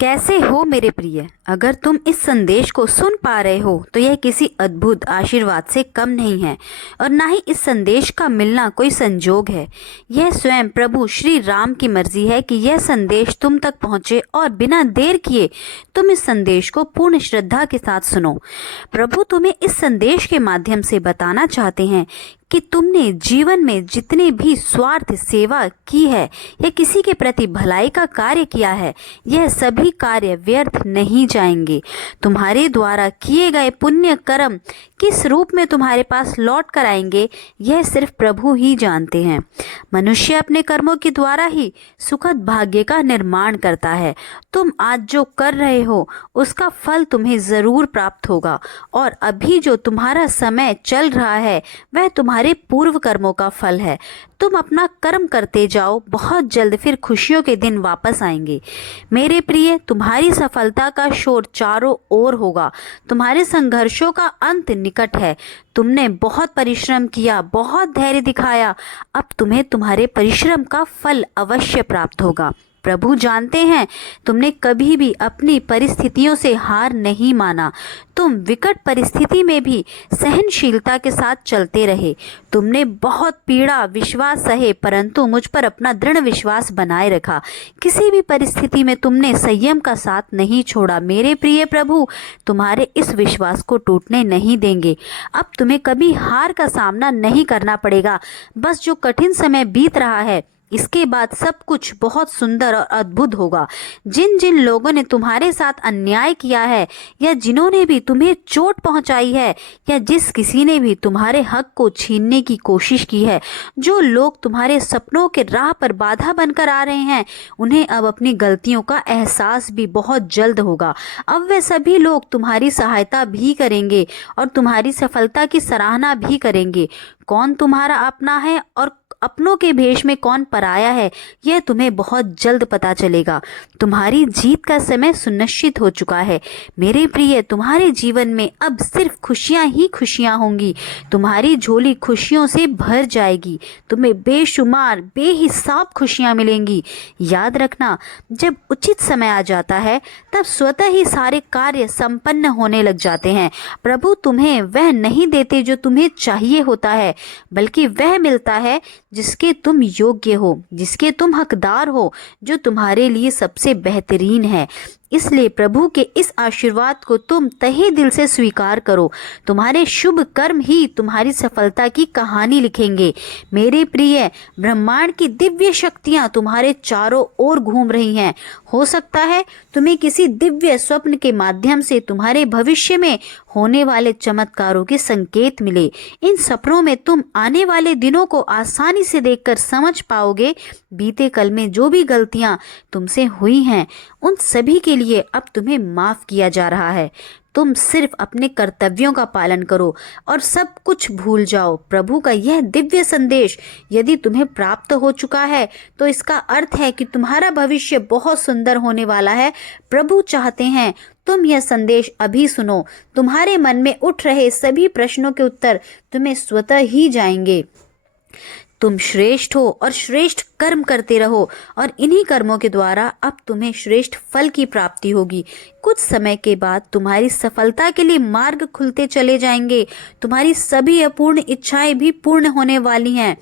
कैसे हो मेरे प्रिय? अगर तुम इस संदेश को सुन पा रहे हो तो यह किसी अद्भुत आशीर्वाद से कम नहीं है और ना ही इस संदेश का मिलना कोई संजोग है। यह स्वयं प्रभु श्री राम की मर्जी है कि यह संदेश तुम तक पहुंचे और बिना देर किए तुम इस संदेश को पूर्ण श्रद्धा के साथ सुनो। प्रभु तुम्हें इस संदेश के माध्यम से बताना चाहते हैं कि तुमने जीवन में जितने भी स्वार्थ सेवा की है या किसी के प्रति भलाई का कार्य किया है, यह सभी कार्य व्यर्थ नहीं जाएंगे। तुम्हारे द्वारा किए गए पुण्य कर्म किस रूप में तुम्हारे पास लौट कर आएंगे, यह सिर्फ प्रभु ही जानते हैं। मनुष्य अपने कर्मों के द्वारा ही सुखद भाग्य का निर्माण करता है। तुम आज जो कर रहे हो उसका फल तुम्हें जरूर प्राप्त होगा और अभी जो तुम्हारा समय चल रहा है वह तुम्हारे पूर्व कर्मों का फल है। तुम अपना कर्म करते जाओ, बहुत जल्द फिर खुशियों के दिन वापस आएंगे। मेरे प्रिय, तुम्हारी सफलता का शोर चारों ओर होगा। तुम्हारे संघर्षों का अंत निकट है। तुमने बहुत परिश्रम किया, बहुत धैर्य दिखाया, अब तुम्हें तुम्हारे परिश्रम का फल अवश्य प्राप्त होगा। प्रभु जानते हैं तुमने कभी भी अपनी परिस्थितियों से हार नहीं माना। तुम विकट परिस्थिति में भी सहनशीलता के साथ चलते रहे। तुमने बहुत पीड़ा विश्वास सहे, परंतु मुझ पर अपना दृढ़ विश्वास बनाए रखा। किसी भी परिस्थिति में तुमने संयम का साथ नहीं छोड़ा। मेरे प्रिय प्रभु तुम्हारे इस विश्वास को टूटने नहीं देंगे। अब तुम्हें कभी हार का सामना नहीं करना पड़ेगा। बस जो कठिन समय बीत रहा है, इसके बाद सब कुछ बहुत सुंदर और अद्भुत होगा। जिन जिन लोगों ने तुम्हारे साथ अन्याय किया है या जिन्होंने भी तुम्हें चोट पहुंचाई है या जिस किसी ने भी तुम्हारे हक को छीनने की कोशिश की है, जो लोग तुम्हारे सपनों के राह पर बाधा बनकर आ रहे हैं, उन्हें अब अपनी गलतियों का एहसास भी बहुत जल्द होगा। अब वे सभी लोग तुम्हारी सहायता भी करेंगे और तुम्हारी सफलता की सराहना भी करेंगे। कौन तुम्हारा अपना है और अपनों के भेष में कौन पराया है, यह तुम्हें बहुत जल्द पता चलेगा। तुम्हारी जीत का समय सुनिश्चित हो चुका है। मेरे प्रिय, तुम्हारे जीवन में अब सिर्फ खुशियां ही खुशियां होंगी। तुम्हारी झोली खुशियों से भर जाएगी। तुम्हें बेशुमार बेहिसाब खुशियां मिलेंगी। याद रखना, जब उचित समय आ जाता है तब स्वतः ही सारे कार्य संपन्न होने लग जाते हैं। प्रभु तुम्हें वह नहीं देते जो तुम्हें चाहिए होता है, बल्कि वह मिलता है जिसके तुम योग्य हो, जिसके तुम हकदार हो, जो तुम्हारे लिए सबसे बेहतरीन है। इसलिए प्रभु के इस आशीर्वाद को तुम तहे दिल से स्वीकार करो। तुम्हारे शुभ कर्म ही तुम्हारी सफलता की कहानी लिखेंगे। मेरे प्रिय, ब्रह्मांड की दिव्य शक्तियां तुम्हारे चारों ओर घूम रही हैं। हो सकता है तुम्हें किसी दिव्य स्वप्न के माध्यम से तुम्हारे भविष्य में होने वाले चमत्कारों के संकेत मिले। इन सपनों में तुम आने वाले दिनों को आसानी से देखकर समझ पाओगे। बीते कल में जो भी गलतियां तुमसे हुई हैं, उन सभी के लिए अब तुम्हें माफ किया जा रहा है। तुम सिर्फ अपने कर्तव्यों का पालन करो और सब कुछ भूल जाओ। प्रभु का यह दिव्य संदेश यदि तुम्हें प्राप्त हो चुका है तो इसका अर्थ है कि तुम्हारा भविष्य बहुत सुंदर होने वाला है। प्रभु चाहते हैं तुम यह संदेश अभी सुनो। तुम्हारे मन में उठ रहे सभी प्रश्नों के उत्तर तुम्हें स्वतः ही जाएंगे। तुम श्रेष्ठ हो और श्रेष्ठ कर्म करते रहो और इन्हीं कर्मों के द्वारा अब तुम्हें श्रेष्ठ फल की प्राप्ति होगी। कुछ समय के बाद तुम्हारी सफलता के लिए मार्ग खुलते चले जाएंगे। तुम्हारी सभी अपूर्ण इच्छाएं भी पूर्ण होने वाली हैं।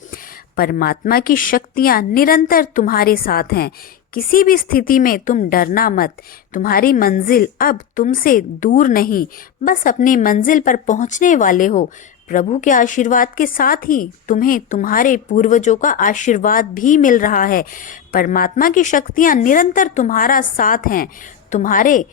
परमात्मा की शक्तियां निरंतर तुम्हारे साथ हैं। किसी भी स्थिति में तुम डरना मत। तुम्हारी मंजिल अब तुमसे दूर नहीं, बस अपनी मंजिल पर पहुंचने वाले हो। प्रभु के आशीर्वाद के साथ ही तुम्हें तुम्हारे पूर्वजों का आशीर्वाद भी मिल रहा है। परमात्मा की शक्तियां निरंतर तुम्हारा साथ हैं। तुम्हारे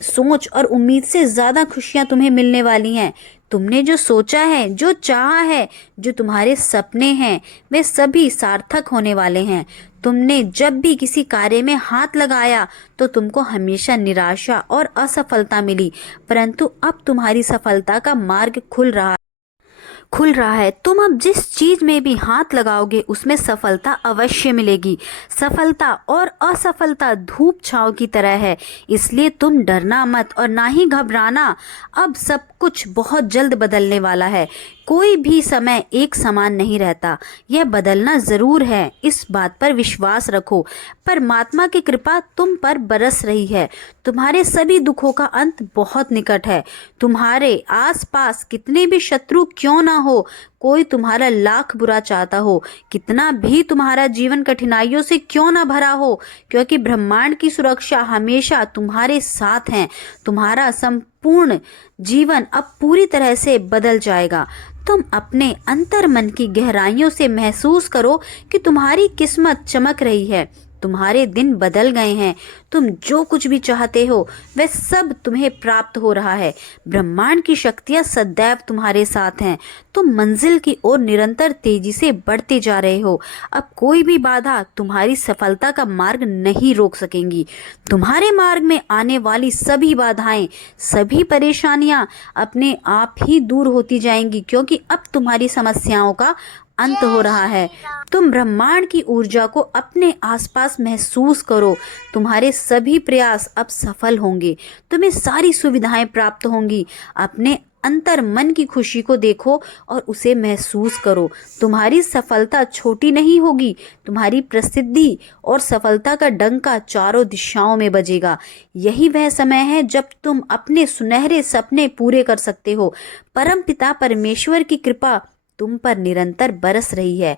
सोच और उम्मीद से ज़्यादा खुशियां तुम्हें मिलने वाली हैं। तुमने जो सोचा है, जो चाहा है, जो तुम्हारे सपने हैं, वे सभी सार्थक होने वाले हैं। तुमने जब भी किसी कार्य में हाथ लगाया तो तुमको हमेशा निराशा और असफलता मिली, परंतु अब तुम्हारी सफलता का मार्ग खुल रहा है। तुम अब जिस चीज में भी हाथ लगाओगे उसमें सफलता अवश्य मिलेगी। सफलता और असफलता धूप छांव की तरह है, इसलिए तुम डरना मत और ना ही घबराना। अब सब कुछ बहुत जल्द बदलने वाला है। कोई भी समय एक समान नहीं रहता, यह बदलना जरूर है, इस बात पर विश्वास रखो। परमात्मा की कृपा तुम पर बरस रही है। तुम्हारे सभी दुखों का अंत बहुत निकट है। तुम्हारे आसपास कितने भी शत्रु क्यों ना हो, कोई तुम्हारा लाख बुरा चाहता हो, कितना भी तुम्हारा जीवन कठिनाइयों से क्यों ना भरा हो, क्योंकि ब्रह्मांड की सुरक्षा हमेशा तुम्हारे साथ है। तुम्हारा संपूर्ण जीवन अब पूरी तरह से बदल जाएगा। तुम अपने अंतर मन की गहराइयों से महसूस करो कि तुम्हारी किस्मत चमक रही है। तुम्हारे दिन बदल गए हैं। तुम जो कुछ भी चाहते हो वह सब तुम्हें प्राप्त हो रहा है। ब्रह्मांड की शक्तियां सदैव तुम्हारे साथ हैं। तुम मंजिल की ओर निरंतर तेजी से बढ़ते जा रहे हो। अब कोई भी बाधा तुम्हारी सफलता का मार्ग नहीं रोक सकेंगी। तुम्हारे मार्ग में आने वाली सभी बाधाएं, सभी परेशानियां अपने आप ही दूर होती जाएंगी, क्योंकि अब तुम्हारी समस्याओं का अंत हो रहा है। तुम ब्रह्मांड की ऊर्जा को अपने आसपास महसूस करो। तुम्हारे सभी प्रयास अब सफल होंगे। तुम्हें सारी सुविधाएं प्राप्त होंगी। अपने अंतर मन की खुशी को देखो और उसे महसूस करो। तुम्हारी सफलता छोटी नहीं होगी। तुम्हारी प्रसिद्धि और सफलता का डंका चारों दिशाओं में बजेगा। यही वह समय है जब तुम अपने सुनहरे सपने पूरे कर सकते हो। परमपिता परमेश्वर की कृपा तुम पर निरंतर बरस रही है।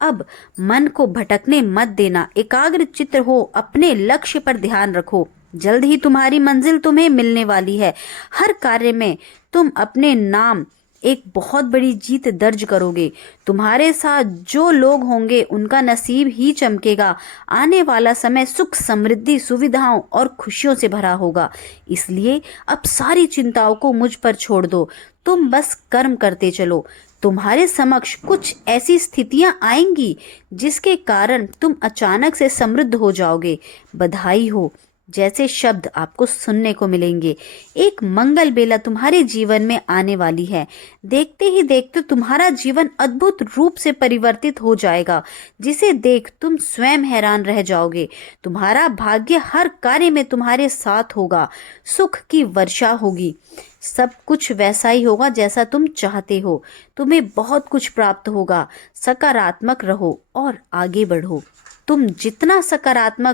अब मन को भटकने मत देना। एकाग्र चित्त हो, अपने लक्ष्य पर ध्यान रखो। जल्द ही तुम्हारी मंजिल तुम्हें मिलने वाली है। हर कार्य में तुम अपने नाम एक बहुत बड़ी जीत दर्ज करोगे। तुम्हारे साथ जो लोग होंगे उनका नसीब ही चमकेगा। आने वाला समय सुख, समृद्धि, सुविधाओं और खुशियों से भरा होगा। इसलिए अब सारी चिंताओं को मुझ पर छोड़ दो। तुम बस कर्म करते चलो। तुम्हारे समक्ष कुछ ऐसी स्थितियां आएंगी जिसके कारण तुम अचानक से समृद्ध हो जाओगे। बधाई हो जैसे शब्द आपको सुनने को मिलेंगे। एक मंगल बेला तुम्हारे जीवन में आने वाली है। देखते ही देखते तुम्हारा जीवन अद्भुत रूप से परिवर्तित हो जाएगा, जिसे देख तुम स्वयं हैरान रह जाओगे। तुम्हारा भाग्य हर कार्य में तुम्हारे साथ होगा। सुख की वर्षा होगी। सब कुछ वैसा ही होगा जैसा तुम चाहते हो। तुम्हें बहुत कुछ प्राप्त होगा। सकारात्मक रहो और आगे बढ़ो। तुम जितना सकारात्मक